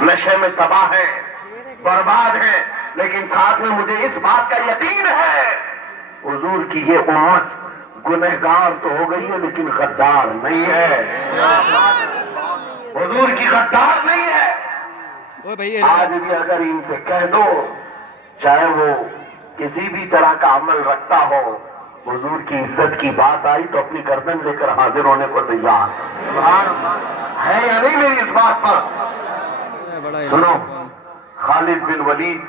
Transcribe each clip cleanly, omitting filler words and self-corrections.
نشے میں تباہ ہے، برباد ہے، لیکن ساتھ میں مجھے اس بات کا یقین ہے حضور کی یہ امت گنہگار تو ہو گئی ہے لیکن غدار نہیں ہے، حضور کی غدار نہیں ہے۔ آج بھی اگر ان سے کہہ دو چاہے وہ کسی بھی طرح کا عمل رکھتا ہو، حضور کی عزت کی بات آئی تو اپنی گردن لے کر حاضر ہونے کو تیار ہے یا نہیں میری اس بات پر؟ سنو، خالد بن ولید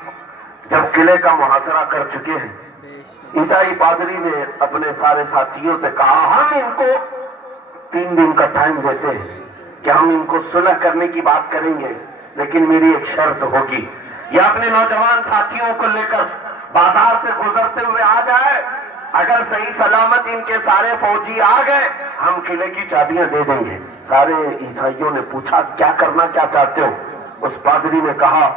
جب قلعے کا محاصرہ کر چکے ہیں، عیسائی پادری نے اپنے سارے ساتھیوں سے کہا ہم ان کو 3 دن کا ٹائم دیتے ہیں کہ ہم ان کو صلح کرنے کی بات کریں گے، لیکن میری ایک شرط ہوگی، یہ اپنے نوجوان ساتھیوں کو لے کر بازار سے گزرتے ہوئے آ جائے، اگر صحیح سلامت ان کے سارے فوجی آ گئے ہم قلعے کی چابیاں دے دیں گے۔ سارے عیسائیوں نے پوچھا کیا کرنا کیا چاہتے ہو؟ اس پادری نے کہا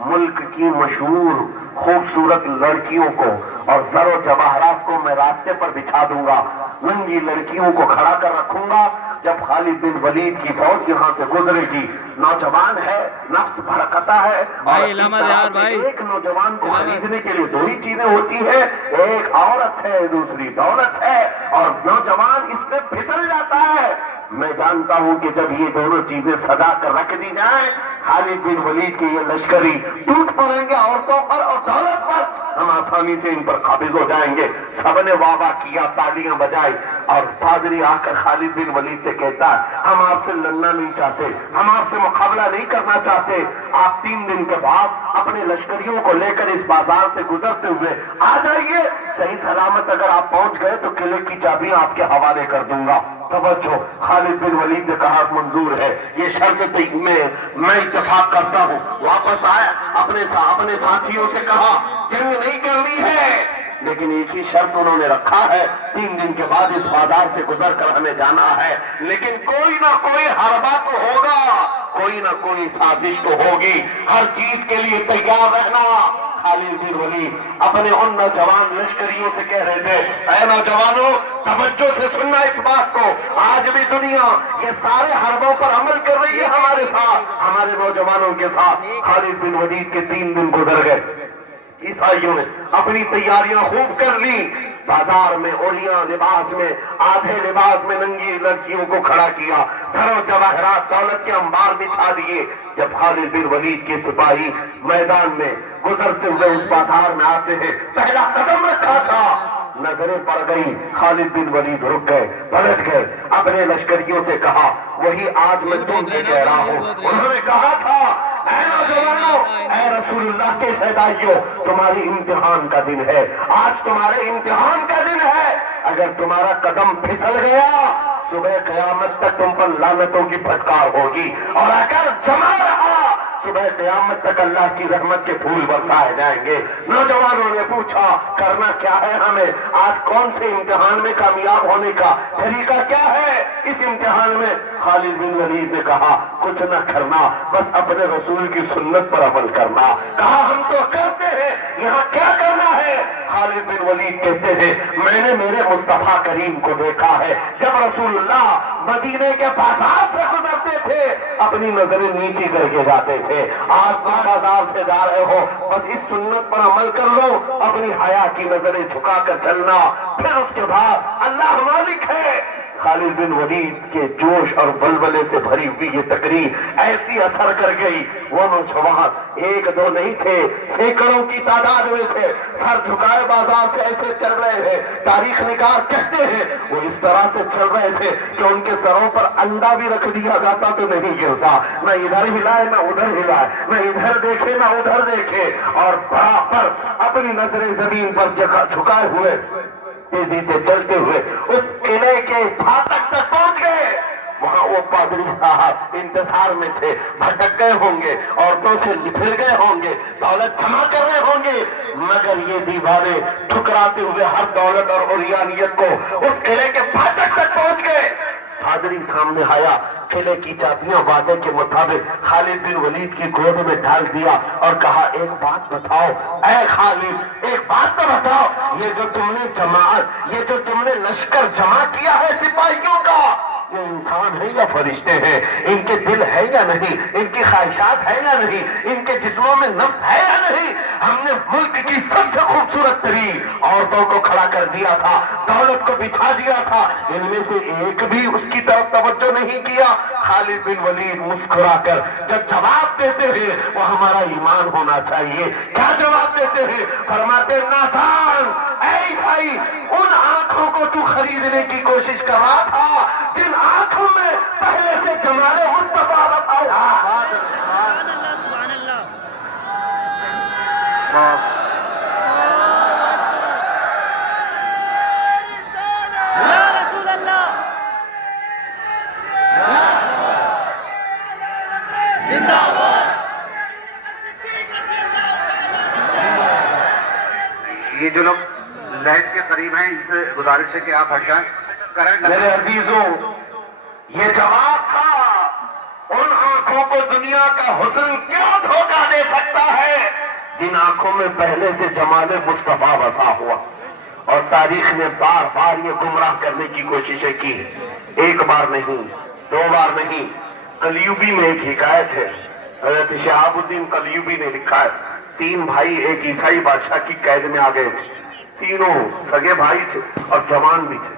ملک کی مشہور خوبصورت لڑکیوں کو اور زر و جواہرات کو میں راستے پر بچھا دوں گا، ننگی لڑکیوں کو کھڑا کر رکھوں گا، جب خالد بن ولید کی فوج یہاں سے گزرے گی، نوجوان ہے، نفس بھڑکتا ہے، اور ایک نوجوان کو خریدنے کے لیے 2 ہی چیزیں ہوتی ہیں، ایک عورت ہے دوسری دولت ہے، اور نوجوان اس پہ پھسل جاتا ہے۔ میں جانتا ہوں کہ جب یہ دونوں چیزیں سجا کر رکھ دی جائیں خالد بن ولید کے یہ لشکری ٹوٹ پڑیں گے عورتوں پر اور دولت پر، ہم آسانی سے ان پر قابض ہو جائیں گے۔ سب نے واہ واہ کیا، تالیاں بجائی، اور پادری آ کر خالد بن ولید سے کہتا ہے ہم آپ سے لڑنا نہیں چاہتے، ہم آپ سے مقابلہ نہیں کرنا چاہتے، آپ 3 دن کے بعد اپنے لشکریوں کو لے کر اس بازار سے گزرتے ہوئے آ جائیے، صحیح سلامت اگر آپ پہنچ گئے تو قلعے کی چابیاں آپ کے حوالے کر دوں گا۔ توجہ، خالد بن ولید نے کہا منظور ہے، یہ شرط میں اتفاق کرتا ہوں۔ واپس آئے، اپنے ساتھیوں سے کہا جنگ نہیں کرنی ہے، لیکن ایک ہی شرط انہوں نے رکھا ہے، 3 دن کے بعد اس بازار سے گزر کر ہمیں جانا ہے، لیکن کوئی نہ کوئی حربہ تو ہوگا، کوئی نہ کوئی سازش تو ہوگی، ہر چیز کے لیے تیار رہنا۔ خالد بن ولید اپنے ان نوجوان لشکریوں سے کہہ رہے تھے اے نوجوانوں توجہ سے سننا اس بات کو، آج بھی دنیا یہ سارے حربوں پر عمل کر رہی ہے ہمارے ساتھ، ہمارے نوجوانوں کے ساتھ۔ خالد بن ولید کے 3 دن گزر گئے، عیسائیوں نے اپنی تیاریاں خوب کر لی، بازار میں اوریاں لباس میں آدھے لباس میں ننگی لڑکیوں کو کھڑا کیا، سر و جواہرات دولت کے انبار بچھا دیے۔ جب خالد بن ولید کے سپاہی میدان میں گزرتے ہوئے اس بازار میں آتے ہیں، پہلا قدم رکھا تھا، نظریں پڑ گئی، خالد بن ولید رک گئے، پلٹ گئے، اپنے لشکریوں سے کہا وہی آج میں تم سے کہہ رہا ہوں، انہوں نے کہا تھا اے نوجوانوں، اے رسول اللہ کے فدائیوں، تمہاری امتحان کا دن ہے، آج تمہارے امتحان کا دن ہے، اگر تمہارا قدم پھسل گیا صبح قیامت تک تم پر لعنتوں کی پھٹکار ہوگی، اور اگر جمع رہا صبح قیامت تک اللہ کی رحمت کے پھول برسائے جائیں گے۔ نوجوانوں نے پوچھا کرنا کیا ہے ہمیں، آج کون سے امتحان میں کامیاب ہونے کا طریقہ کیا ہے اس امتحان میں؟ خالد بن ولید نے کہا کچھ نہ کرنا، بس اپنے رسول کی سنت پر عمل کرنا۔ کہا ہم تو کرتے ہیں، یہاں کیا کرنا ہے؟ خالد بن ولید کہتے ہیں میں نے میرے مصطفیٰ کریم کو دیکھا ہے، جب رسول اللہ مدینے کے بازار سے گزرتے تھے اپنی نظریں نیچی کر کے جاتے تھے، آج تم بازار سے جا رہے ہو بس اس سنت پر عمل کر لو، اپنی حیا کی نظریں جھکا کر چلنا، پھر اس کے بعد اللہ مالک ہے۔ خالد بن ولید کے جوش اور بلبلے سے بھری ہوئی یہ تقریر ایسی اثر کر گئی، وہ نوجوان 1-2 نہیں تھے، سینکڑوں کی تعداد میں تھے، سر جھکائے بازار سے ایسے چل رہے ہیں، تاریخ نگار کہتے ہیں وہ اس طرح سے چل رہے تھے کہ ان کے سروں پر انڈا بھی رکھ دیا جاتا تو نہیں گرتا، نہ ادھر ہلائے نہ ادھر ہلائے، نہ ادھر دیکھے نہ ادھر دیکھے، اور برابر اپنی نظریں زمین پر جھکائے ہوئے تیزی سے چلتے ہوئے اس قلعے کے پھاٹک تک پہنچ گئے۔ وہاں وہ پادری صاحب انتظار میں تھے، بھٹک گئے ہوں گے، عورتوں سے پھر گئے ہوں گے، دولت جمع کر رہے ہوں گے، مگر یہ دیوانے ٹھکراتے ہوئے ہر دولت اور عریانیت کو اس قلعے کے پھاٹک تک پہنچ گئے۔ پادری سامنے آیا، قلعے کی چابیاں وعدے کے مطابق خالد بن ولید کی گود میں ڈال دیا اور کہا ایک بات بتاؤ اے خالد، ایک بات تو بتاؤ، یہ جو تم نے جماعت، یہ جو تم نے لشکر جمع کیا ہے سپاہیوں کا، یہ انسان ہیں یا فرشتے ہیں، ان کے دل ہے یا نہیں، ان کی خواہشات ہے یا نہیں، ان کے جسموں میں نفس ہے یا نہیں۔ ہم نے ملک کی سب سے خوبصورت ترین عورتوں کو کھڑا کر دیا تھا، دولت کو بچھا دیا تھا، ان میں سے ایک بھی اس کی طرف توجہ نہیں کیا۔ خالد بن ولید مسکرا کر جو جواب دیتے ہیں وہ ہمارا ایمان ہونا چاہیے۔ کیا جواب دیتے ہیں؟ فرماتے نادان، اے عیسائی، ان آنکھوں کو تو خریدنے کی کوشش کر رہا تھا جن آنکھوں میں پہلے سے جمال مصطفیٰ بسا ہوا ہے۔ سبحان اللہ سبحان اللہ۔ یا رسول اللہ زندہ باد۔ یہ جو لوگ لائٹ کے قریب ہیں ان سے گزارش ہے کہ آپ ہٹائیں کرنٹ۔ میرے عزیزوں، یہ جواب تھا ان آنکھوں کو دنیا کا حسن کیوں دھوکہ دے سکتا ہے جن آنکھوں میں پہلے سے جمال مصطفیٰ بسا ہوا۔ اور تاریخ نے بار بار یہ گمراہ کرنے کی کوششیں کی، ایک بار نہیں، دو بار نہیں۔ کلیوبی میں ایک حکایت ہے، حضرت شہاب الدین کلیوبی نے لکھا ہے، 3 بھائی ایک عیسائی بادشاہ کی قید میں آ گئے تھے، تینوں سگے بھائی تھے اور جوان بھی تھے۔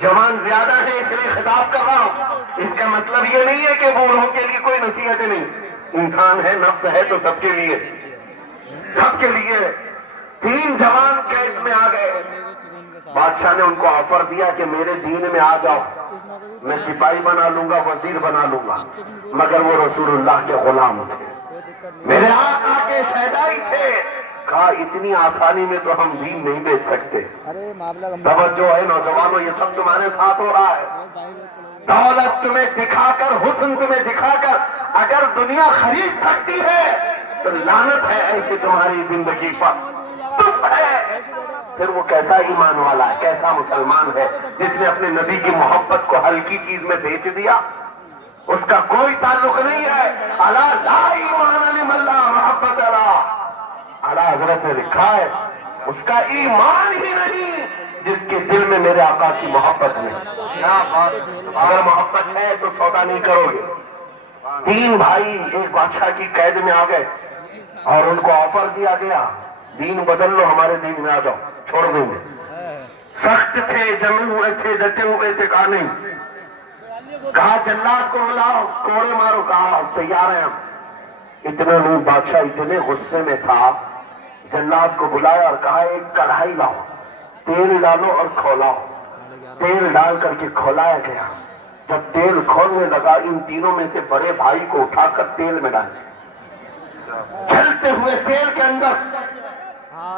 جوان زیادہ ہے اس لیے خطاب کر رہا ہوں، اس کا مطلب یہ نہیں ہے کہ بوڑھوں کے لیے کوئی نصیحت نہیں، انسان ہے، نفس ہے تو سب کے لیے، سب کے لیے۔ 3 جوان قید میں آ گئے، بادشاہ نے ان کو آفر دیا کہ میرے دین میں آ جاؤ، میں سپاہی بنا لوں گا، وزیر بنا لوں گا، مگر وہ رسول اللہ کے غلام تھے، میرے آقا کے شہدائی تھے۔ کہا اتنی آسانی میں تو ہم دین نہیں بیچ سکتے۔ توجہ ہے نوجوانوں، یہ سب تمہارے ساتھ ہو رہا ہے۔ دولت تمہیں دکھا کر، حسن تمہیں دکھا کر اگر دنیا خرید سکتی ہے تو لعنت ہے ایسی تمہاری زندگی پر، تم ہے۔ پھر وہ کیسا ایمان والا ہے، کیسا مسلمان ہے جس نے اپنے نبی کی محبت کو ہلکی چیز میں بیچ دیا؟ اس کا کوئی تعلق نہیں ہے۔ الا لا ایمان لمن لا محبت له، اعلیٰ حضرت نے لکھا ہے اس کا ایمان ہی نہیں جس کے دل میں میرے آقا کی محبت ہے۔ اگر محبت ہے تو سودا نہیں کرو گے۔ 3 بھائی ایک بادشاہ کی قید میں آ گئے اور ان کو آفر دیا گیا دین بدل لو، ہمارے دین میں آ جاؤ، چھوڑ دیں گے۔ سخت تھے، جمے ہوئے تھے، ڈٹے ہوئے تھے، کہا نہیں۔ کہا جلاد کو بلاؤ، کوڑے مارو، کہا تیار ہیں ہم۔ اتنا نہیں، بادشاہ اتنے غصے میں تھا، جلاد کو بلایا اور کہا ایک کڑھائی لاؤ، تیل ڈالو اور کھولاؤ۔ تیل ڈال کر کے کھولایا گیا۔ جب تیل کھولنے لگا ان تینوں میں سے بڑے بھائی کو اٹھا کر تیل میں ڈالے، چلتے ہوئے تیل کے اندر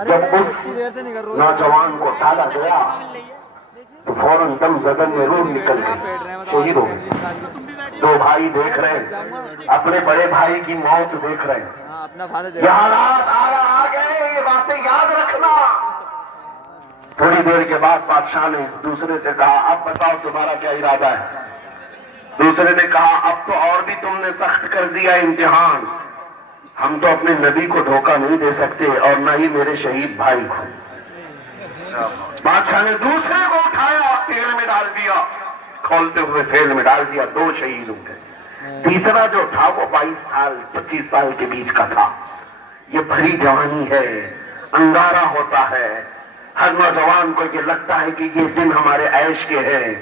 جب اس نوجوان کو ڈالا گیا تو فوراً دم زدن میں روح نکل گئی، شہید ہو گئے۔ 2 بھائی دیکھ رہے ہیں، اپنے بڑے بھائی کی موت دیکھ رہے ہیں۔ یہ حالات آ گئے، یہ باتیں یاد رکھنا۔ تھوڑی دیر کے بعد بادشاہ نے دوسرے سے کہا اب بتاؤ تمہارا کیا ارادہ ہے؟ دوسرے نے کہا اب تو اور بھی تم نے سخت کر دیا امتحان، ہم تو اپنے نبی کو دھوکہ نہیں دے سکتے اور نہ ہی میرے شہید بھائی کو۔ بادشاہ نے دوسرے کو اٹھایا، تیل میں ڈال دیا، کھولتے ہوئے تیل میں ڈال دیا، 2 شہید ہو گئے۔ تیسرا جو تھا وہ 22 سال 25 سال کے بیچ کا تھا۔ یہ بھری جوانی ہے، انگارہ ہوتا ہے، ہر نوجوان کو یہ لگتا ہے کہ یہ دن ہمارے عیش کے ہیں۔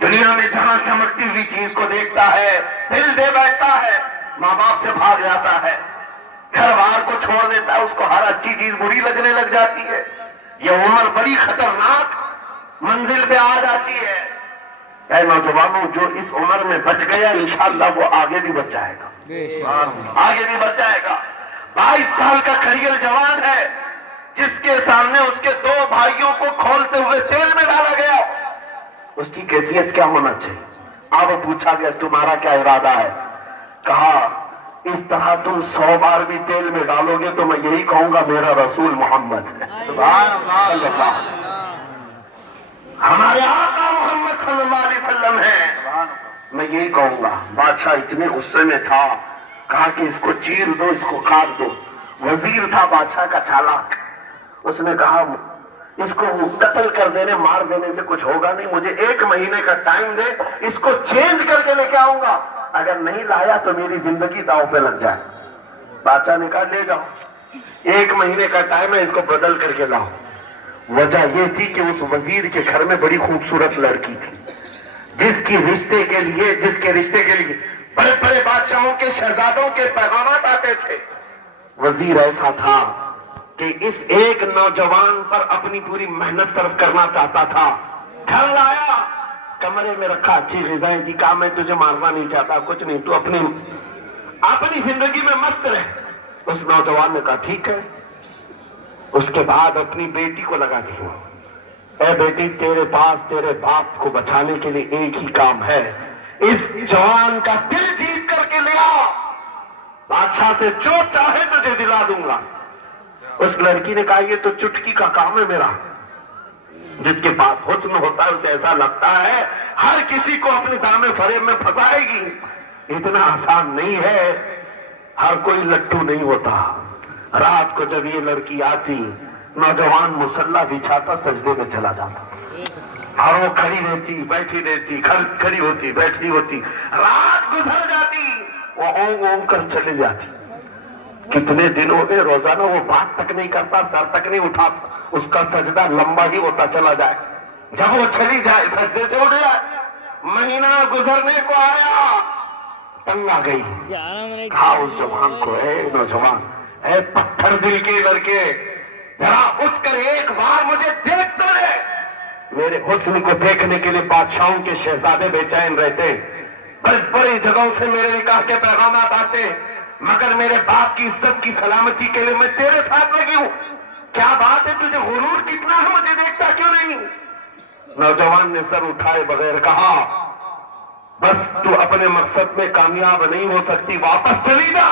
دنیا میں جہاں چمکتی ہوئی چیز کو دیکھتا ہے دل دے بیٹھتا ہے، ماں باپ سے بھاگ جاتا ہے، گھر بار کو چھوڑ دیتا ہے، اس کو ہر اچھی چیز بری لگنے لگ جاتی ہے۔ یہ عمر بڑی خطرناک منزل پہ آ جاتی ہے۔ اے نوجوانوں، جو اس عمر میں بچ گیا انشاءاللہ وہ آگے بھی بچ جائے گا، آگے بھی بچ جائے گا۔ 22 سال کا کھڑیل جوان ہے جس کے سامنے اس کے 2 بھائیوں کو کھولتے ہوئے تیل میں ڈالا گیا، اس کی کیفیت کیا ہونا چاہیے؟ اب پوچھا گیا تمہارا کیا ارادہ ہے؟ کہا اس طرح تم 100 بار بھی تیل میں ڈالو گے تو میں یہی کہوں گا میرا رسول محمد ہے، سبحان اللہ، ہمارے آقا محمد صلی اللہ علیہ وسلم ہے، میں یہی کہوں گا۔ بادشاہ اتنے غصے میں تھا، کہا کہ اس کو چیر دو، اس کو کاٹ دو۔ وزیر تھا بادشاہ کا چالاک، اس نے کہا اس کو قتل کر دینے مار دینے سے کچھ ہوگا نہیں, مجھے 1 مہینے کا ٹائم دے, اس کو چینج کر کے لے کے آؤں گا, اگر نہیں لایا تو میری زندگی داؤ پہ لگ جائے. بادشاہ نے کہا لے جاؤ, 1 مہینے کا ٹائم ہے, اس کو بدل کر کے لاؤ. وجہ یہ تھی کہ اس وزیر کے گھر میں بڑی خوبصورت لڑکی تھی, جس کے رشتے کے لیے بڑے بڑے بادشاہوں کے شہزادوں کے پیغامات آتے تھے. وزیر ایسا تھا کہ اس ایک نوجوان پر اپنی پوری محنت صرف کرنا چاہتا تھا. گھر لایا, کمرے میں رکھا, اچھی غذائیں دی, کہا میں تجھے مارنا نہیں چاہتا, کچھ نہیں, تو اپنی زندگی میں مست رہ. اس نوجوان نے کہا ٹھیک ہے. اس کے بعد اپنی بیٹی کو لگا دی, اے بیٹی تیرے پاس تیرے باپ کو بچانے کے لیے ایک ہی کام ہے, اس جوان کا دل جیت کر کے لیا, بادشاہ سے جو چاہے تجھے دلا دوں گا. اس لڑکی نے کہا یہ تو چٹکی کا کام ہے میرا. جس کے پاس حسن ہوتا ہے اسے ایسا لگتا ہے ہر کسی کو اپنے دامن فریب میں پھنسائے گی. اتنا آسان نہیں ہے, ہر کوئی لٹو نہیں ہوتا. رات کو جب یہ لڑکی آتی, نوجوان مسلح بچھاتا سجدے میں چلا جاتا, اور وہ کھڑی رہتی بیٹھی رہتی, کھڑی ہوتی بیٹھی ہوتی, رات گزر جاتی, وہ اونگ اونگ کر چلی جاتی. کتنے دن ہو گئے, روزانہ وہ بات تک نہیں کرتا, سر تک نہیں اٹھاتا, اس کا سجدہ لمبا ہی ہوتا چلا جائے. جب وہ چلی جائے سجدے سے اٹھ جائے. مہینہ گزرنے کو آیا, تنگ آ گئی, کہا اس جوان کو اے نوجوان, اے پتھر دل کے لڑکے, ذرا اٹھ کر ایک بار مجھے دیکھ تو لے. میرے حسن کو دیکھنے کے لیے بادشاہوں کے شہزادے بے چین رہتے, بڑی بڑی جگہوں سے میرے نکاح کے پیغامات آتے, مگر میرے باپ کی عزت کی سلامتی کے لیے میں تیرے ساتھ لگی ہوں. کیا بات ہے, تجھے غرور کتنا ہے, مجھے دیکھتا کیوں نہیں؟ نوجوان نے سر اٹھائے بغیر کہا بس تو اپنے مقصد میں کامیاب نہیں ہو سکتی, واپس چلی جا,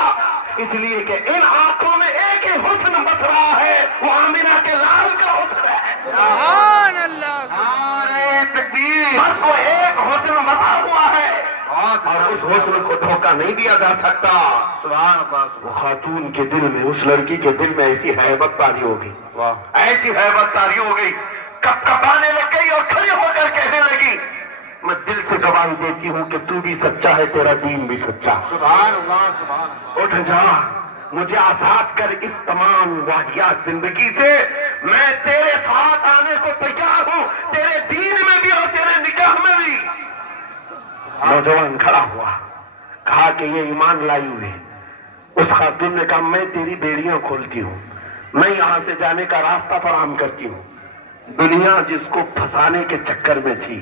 اس لیے کہ ان آنکھوں میں ایک ہی حسن بس رہا ہے, وہ آمینہ کے لال کا حسن ہے. سبحان اللہ, نعرہ تکبیر. بس وہ ایک حسن بسا ہوا ہے, اور اس حسن کو دھوکہ نہیں دیا جا سکتا. سبحان اللہ. وہ خاتون کے دل میں, اس لڑکی کے دل میں ایسی ہیبت طاری ہو گئی, ایسی ہیبت طاری ہو گئی, کپ کپانے لگ گئی اور کھڑی ہو کر کہنے لگی میں دل سے گواہی دیتی ہوں کہ تو بھی سچا ہے, تیرا دین بھی سچا. سبحان اللہ, سبحان اللہ. اٹھ جا, مجھے آزاد کر اس تمام واہیات زندگی سے, میں تیرے ساتھ آنے کو تیار ہوں, تیرے دین میں بھی اور تیرے نکاح میں بھی. نوجوان کھڑا ہوا, کہا کہ یہ ایمان لائی ہوئے. اس خاتون نے کہا میں تیری بیڑیاں کھولتی ہوں, میں یہاں سے جانے کا راستہ فراہم کرتی ہوں. دنیا جس کو پھنسانے کے چکر میں تھی,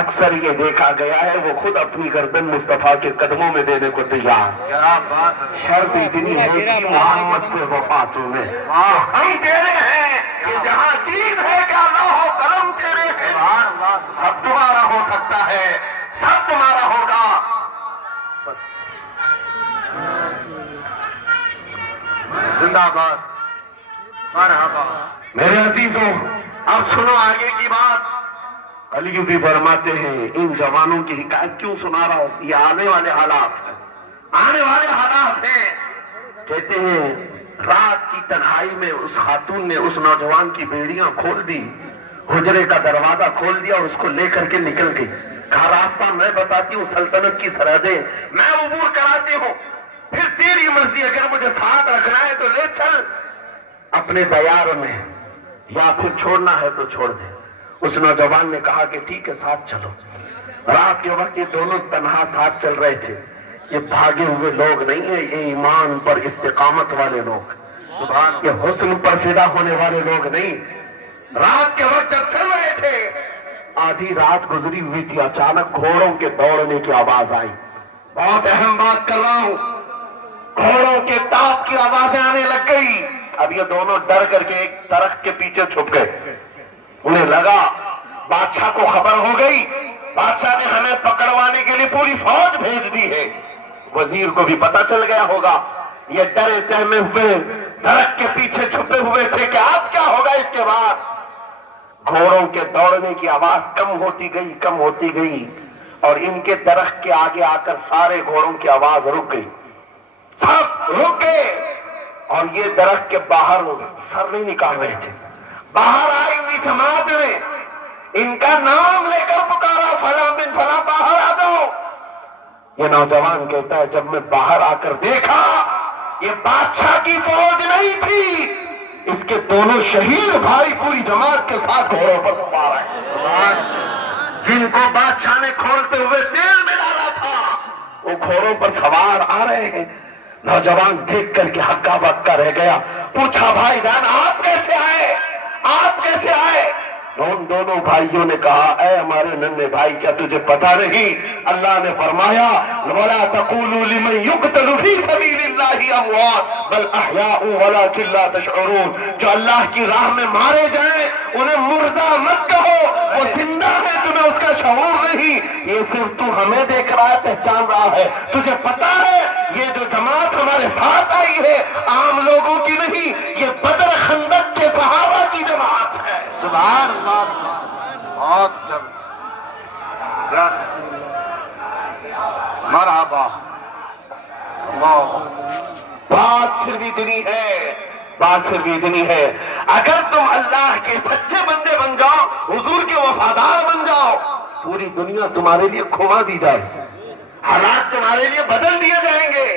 اکثر یہ دیکھا گیا ہے وہ خود اپنی گردن مصطفیٰ کے قدموں میں دینے کو تیار. کیا بات ہے. شرط اتنی ہے کہ محمد سے وفا تمہیں, ہم تیرے ہیں, یہ جہاں چیز ہے کہ لوح و قلم تیرے ہیں. سبحان اللہ. سب تمہارا ہو سکتا ہے, سب تمہارا ہوگا. زندہ باد, مرحبا. میرے عزیزوں, اب سنو آگے کی بات. علی بھی فرماتے ہیں ان جوانوں کی حکایت کیوں سنا رہا ہوں, یہ آنے والے حالات ہیں, آنے والے حالات ہیں. کہتے ہیں رات کی تنہائی میں اس خاتون نے اس نوجوان کی بیڑیاں کھول دی, حجرے کا دروازہ کھول دیا اور اس کو لے کر کے نکل گئی. کہا راستہ میں بتاتی ہوں, سلطنت کی سرحدیں میں عبور کراتی ہوں, پھر تیری مرضی, اگر مجھے ساتھ رکھنا ہے تو لے چل اپنے دیار میں, یا پھر چھوڑنا ہے تو چھوڑ دے. اس نوجوان نے کہا کہ ٹھیک ہے ساتھ چلو. رات کے وقت یہ دونوں تنہا ساتھ چل رہے تھے. یہ بھاگے ہوئے لوگ نہیں ہیں, یہ ایمان پر استقامت والے لوگ, یہ حسن پر فدا ہونے والے لوگ نہیں. رات کے وقت جب چل رہے تھے, آدھی رات گزری ہوئی تھی, اچانک گھوڑوں کے دوڑنے کی آواز آئی. بہت اہم بات کر رہا ہوں, گھوڑوں کے ٹاپ کی آوازیں آنے لگ گئی. اب یہ دونوں ڈر کر کے ایک درخت کے پیچھے چھپ گئے. انہیں لگا بادشاہ کو خبر ہو گئی, بادشاہ نے ہمیں پکڑوانے کے لیے پوری فوج بھیج دی ہے. وزیر کو بھی پتا چل گیا ہوگا, یہ ڈرے سہمے ہوئے درخت کے پیچھے چھپے ہوئے تھے کہ اب کیا ہوگا اس کے بعد. گھوڑوں کے دوڑنے کی آواز کم ہوتی گئی, کم ہوتی گئی, اور ان کے درخت کے آگے آ کر سارے گھوڑوں کی آواز رک گئی, سب رک گئے. اور یہ درخت کے باہر سر نہیں نکال رہے تھے, باہر آئے کی جماعت نے ان کا نام لے کر پکارا، فلاں بن فلاں باہر آ جاؤ۔ یہ نوجوان کہتا ہے جب میں باہر آ کر دیکھا یہ بادشاہ کی فوج نہیں تھی، اس کے دونوں شہید بھائی پوری جماعت کے ساتھ گھوڑوں پر سوار ہیں، جن کو بادشاہ نے کھولتے ہوئے تیل میں ڈالا تھا وہ گھوڑوں پر سوار آ رہے ہیں۔ نوجوان دیکھ کر کے ہکا بکا رہ گیا، پوچھا بھائی جان آپ کیسے آئے، آپ کیسے آئے؟ ان دونوں بھائیوں نے کہا اے ہمارے ننھے بھائی کیا تجھے پتا نہیں اللہ نے فرمایا وَلَا تَقُولُوا لِمَنْ يُقْتَلُ فِي سَبِيلِ اللَّهِ أَمْوَاتٌ بَلْ أَحْيَاءٌ وَلَكِنْ لَا تَشْعُرُونَ، جو اللہ کی راہ میں مارے جائیں انہیں مردہ مت کہو، وہ زندہ ہے، تمہیں اس کا شعور نہیں، یہ صرف تو ہمیں دیکھ رہا ہے، پہچان رہا ہے، تجھے پتا ہے یہ جو جماعت ہمارے ساتھ آئی ہے عام لوگوں کی نہیں، یہ بدر خندق کے صحابہ کی جماعت ہے۔ سبحان اللہ، بہت جب مرحبا اللہ۔ بات صرف اتنی ہے، بات صرف اتنی ہے، اگر تم اللہ کے سچے بندے بن جاؤ، حضور کے وفادار بن جاؤ، پوری دنیا تمہارے لیے کھوا دی جائے، حالات تمہارے لیے بدل دیے جائیں گے۔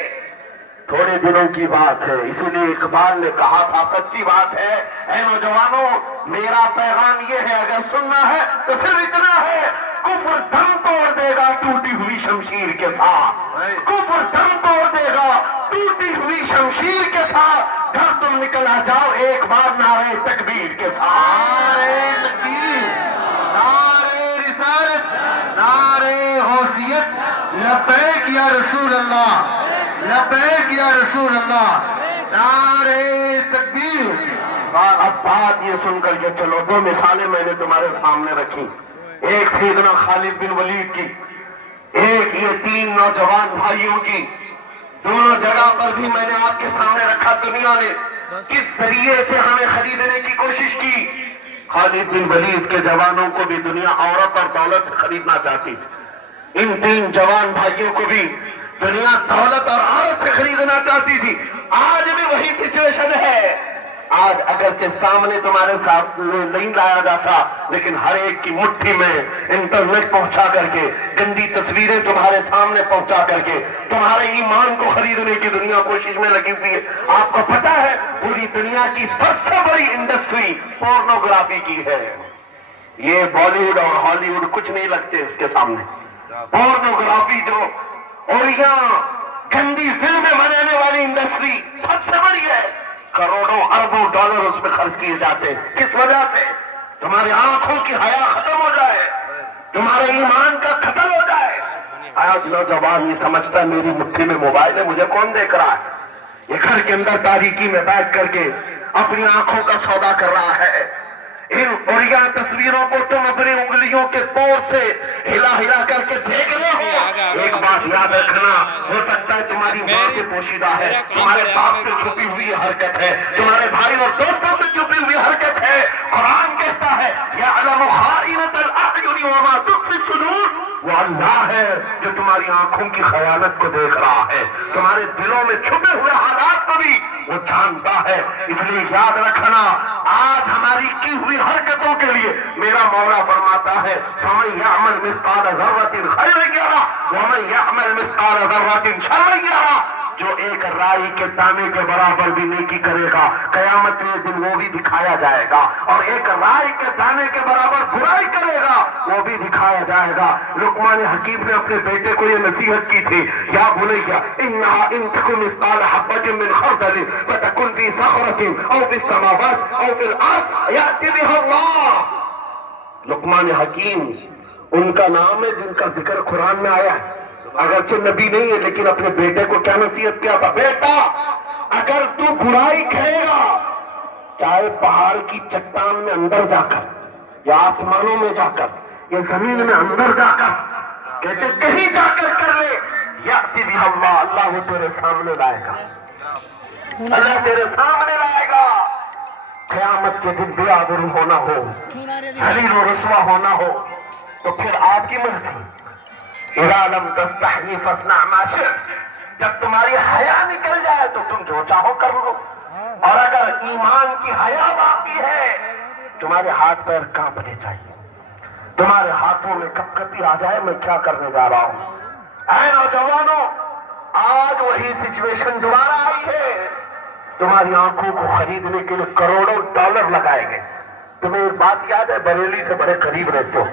تھوڑے دنوں کی بات ہے، اسی لیے اقبال نے کہا تھا سچی بات ہے، اے نوجوانوں میرا پیغام یہ ہے اگر سننا ہے تو صرف اتنا ہے، کفر دم توڑ دے گا ٹوٹی ہوئی شمشیر کے ساتھ، کفر دم توڑ دے گا ٹوٹی ہوئی شمشیر کے ساتھ، گھر تم نکل آ جاؤ ایک بار نعرہ تکبیر کے ساتھ۔ نعرے تکبیر، نعرے رسالت، نعرے غوثیت، لبیک یا رسول اللہ، لبیک یا رسول اللہ، نعرے تکبیر۔ اب بات یہ سن کر کے چلو، دو مثالیں میں نے تمہارے سامنے رکھی، ایک سیدنا خالد بن ولید کی، ایک یہ تین نوجوان بھائیوں کی، دونوں جگہ پر بھی میں نے آپ کے سامنے رکھا دنیا نے کس ذریعے سے ہمیں خریدنے کی کوشش کی۔ خالد بن ولید کے جوانوں کو بھی دنیا عورت اور دولت سے خریدنا چاہتی تھی، ان تین جوان بھائیوں کو بھی دنیا دولت اور عورت سے خریدنا چاہتی تھی۔ آج بھی وہی سچویشن ہے، آج اگرچہ سامنے تمہارے ساتھ نہیں لایا جاتا لیکن ہر ایک کی مٹھی میں انٹرنیٹ پہنچا کر کے، گندی تصویریں تمہارے سامنے پہنچا کر کے تمہارے ایمان کو خریدنے کی دنیا کوشش میں لگی ہوئی ہے۔ آپ کو پتا ہے پوری دنیا کی سب سے بڑی انڈسٹری پورنوگرافی کی ہے، یہ بالی ووڈ اور ہالی ووڈ کچھ نہیں لگتے اس کے سامنے۔ پورنوگرافی جو اور یہاں گندی فلمیں بنانے والی انڈسٹری سب سے بڑی ہے، کروڑوں اربوں ڈالر اس میں خرچ کیے جاتے ہیں، کس وجہ سے؟ تمہاری آنکھوں کی حیا ختم ہو جائے، تمہارے ایمان کا قتل ہو جائے۔ آج نوجوان یہ سمجھتا ہے میری مٹھی میں موبائل ہے، مجھے کون دیکھ رہا ہے؟ یہ گھر کے اندر تاریکی میں بیٹھ کر کے اپنی آنکھوں کا سودا کر رہا ہے۔ ان اوریاں تصویروں کو تم اپنی انگلیوں کے طور سے ہلا ہلا کر کے دیکھ رہے ہو۔ ایک بات یاد رکھنا، ہو سکتا ہے تمہاری ماں سے پوشیدہ ہے، تمہارے باپ سے چھپی ہوئی حرکت ہے، تمہارے بھائی اور دوستوں سے چھپی ہوئی حرکت ہے۔ قرآن کہتا ہے یعلم خائنۃ الاعین وما تخفی الصدور، وہ اللہ ہے جو تمہاری آنکھوں کی خیانت کو دیکھ رہا ہے، تمہارے دلوں میں چھپے ہوئے حالات کو بھی وہ جانتا ہے۔ اس لیے یاد رکھنا آج ہماری کی ہوئی حرکتوں کے لیے میرا مولا فرماتا ہے فَمَن يَعْمَلْ مِثْقَالَ ذَرَّةٍ خَيْرًا يَرَهُ وَمَن يَعْمَلْ مِثْقَالَ ذَرَّةٍ شَرًّا يَرَهُ، جو ایک رائی کے دانے کے برابر بھی نیکی کرے گا قیامت کے دن وہ بھی دکھایا جائے گا، اور ایک رائی کے دانے کے برابر برائی کرے گا وہ بھی دکھایا جائے گا۔ لقمان حکیم نے اپنے بیٹے کو یہ نصیحت کی تھی یا بنیا انها ان تکن مثقال حبۃ من خردل فتکن فی صخرۃ او فی السماوات او فی الارض یأتی بها اللہ۔ لقمان حکیم ان کا نام ہے جن کا ذکر قرآن میں آیا ہے، اگرچہ نبی نہیں ہے لیکن اپنے بیٹے کو کیا نصیحت کیا تھا؟ بیٹا اگر تو برائی کرے گا چاہے پہاڑ کی چٹان میں اندر جا کر یا آسمانوں میں جا کر یا زمین میں اندر جا کر، کہتے کہیں جا کر لے، یأتی بها اللہ، اللہ وہ تیرے سامنے لائے گا، اللہ تیرے سامنے لائے گا۔ قیامت کے دن بے آبرو ہونا ہو، ذلیل و رسوا ہونا ہو تو پھر آپ کی مرضی، اذا لم تستحی فاصنع ما شئت، جب تمہاری حیا نکل جائے تو تم جو چاہو کر لو، اور اگر ایمان کی حیا باقی ہے تمہارے ہاتھ پیر کانپنے چاہیے. تمہارے ہاتھوں میں کپکپی آ جائے میں کیا کرنے جا رہا ہوں. اے نوجوانوں، آج وہی سچویشن دوبارہ آئی ہے. تمہاری آنکھوں کو خریدنے کے لیے کروڑوں ڈالر لگائے گئے. تمہیں ایک بات یاد ہے، بریلی سے بڑے قریب رہتے ہو.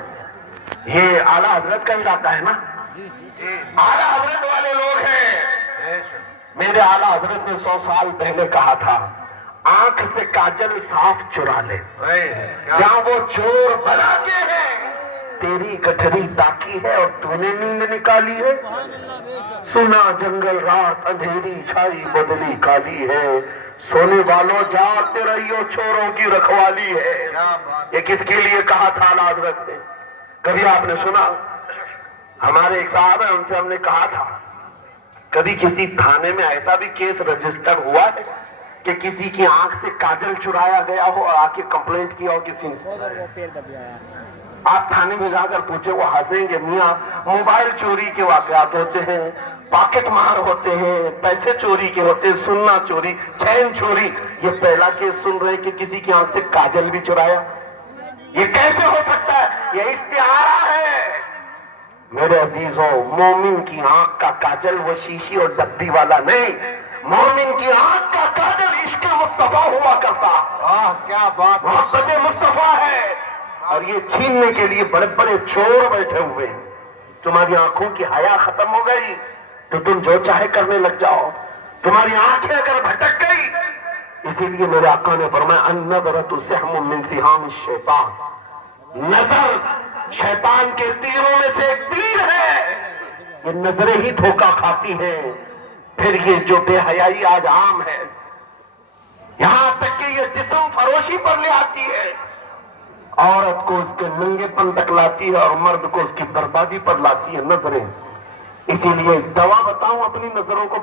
یہ اعلیٰ حضرت کا علاقہ ہے نا؟ اعلیٰ حضرت والے لوگ ہیں. میرے اعلیٰ حضرت نے 100 سال پہلے کہا تھا آنکھ سے کاجل صاف چرا لے، یہاں وہ چور بنا کے ہیں. تیری گٹھری تاکی ہے اور تو نے نیند نکالی ہے. سنا جنگل رات اندھیری چھائی بدلی کالی ہے. سونے والوں جاگتے رہیو چوروں کی رکھوالی ہے. یہ کس کے لیے کہا تھا اعلیٰ حضرت نے؟ کبھی آپ نے سنا؟ ہمارے ایک صاحب ہیں، ان سے ہم نے کہا تھا کبھی کسی تھانے میں ایسا بھی کیس رجسٹر ہوا ہے کہ کسی کی آنکھ سے کاجل چرایا گیا ہو اور آ کے کمپلینٹ کیا ہو کسی نے؟ آپ تھانے میں جا کر پوچھے، وہ ہنسیں گے. میاں موبائل چوری کے واقعات ہوتے ہیں، پاکٹ مار ہوتے ہیں، پیسے چوری کے ہوتے ہیں، سننا چوری، چین چوری. یہ پہلا کیس سن رہے کہ کسی کی آنکھ سے کاجل بھی چرایا. یہ کیسے ہو سکتا ہے؟ یہ استعارہ ہے. میرے عزیزوں، مومن کی آنکھ کا کاجل وہ شیشی اور ڈبی والا نہیں، مومن کی آنکھ کا کاجل عشق مصطفیٰ ہوا کرتا. کیا بات. محبت مصطفیٰ ہے. اور یہ چھیننے کے لیے بڑے بڑے چور بیٹھے ہوئے ہیں. تمہاری آنکھوں کی حیا ختم ہو گئی تو تم جو چاہے کرنے لگ جاؤ. تمہاری آنکھیں اگر بھٹک گئی، اسی لیے میرے آقا نے فرمایا النظرۃ سہم من سہام الشیطان. نظر شیطان کے تیروں میں سے ایک تیر ہے. یہ نظریں ہی دھوکہ کھاتی ہیں. پھر یہ جو بے حیائی آج عام ہے، یہاں تک کہ یہ جسم فروشی پر لے آتی ہے. عورت کو اس کے ننگے پن تک لاتی ہے اور مرد کو اس کی بربادی پر لاتی ہے نظریں. اسی لیے دوا بتاؤں اپنی نظروں کو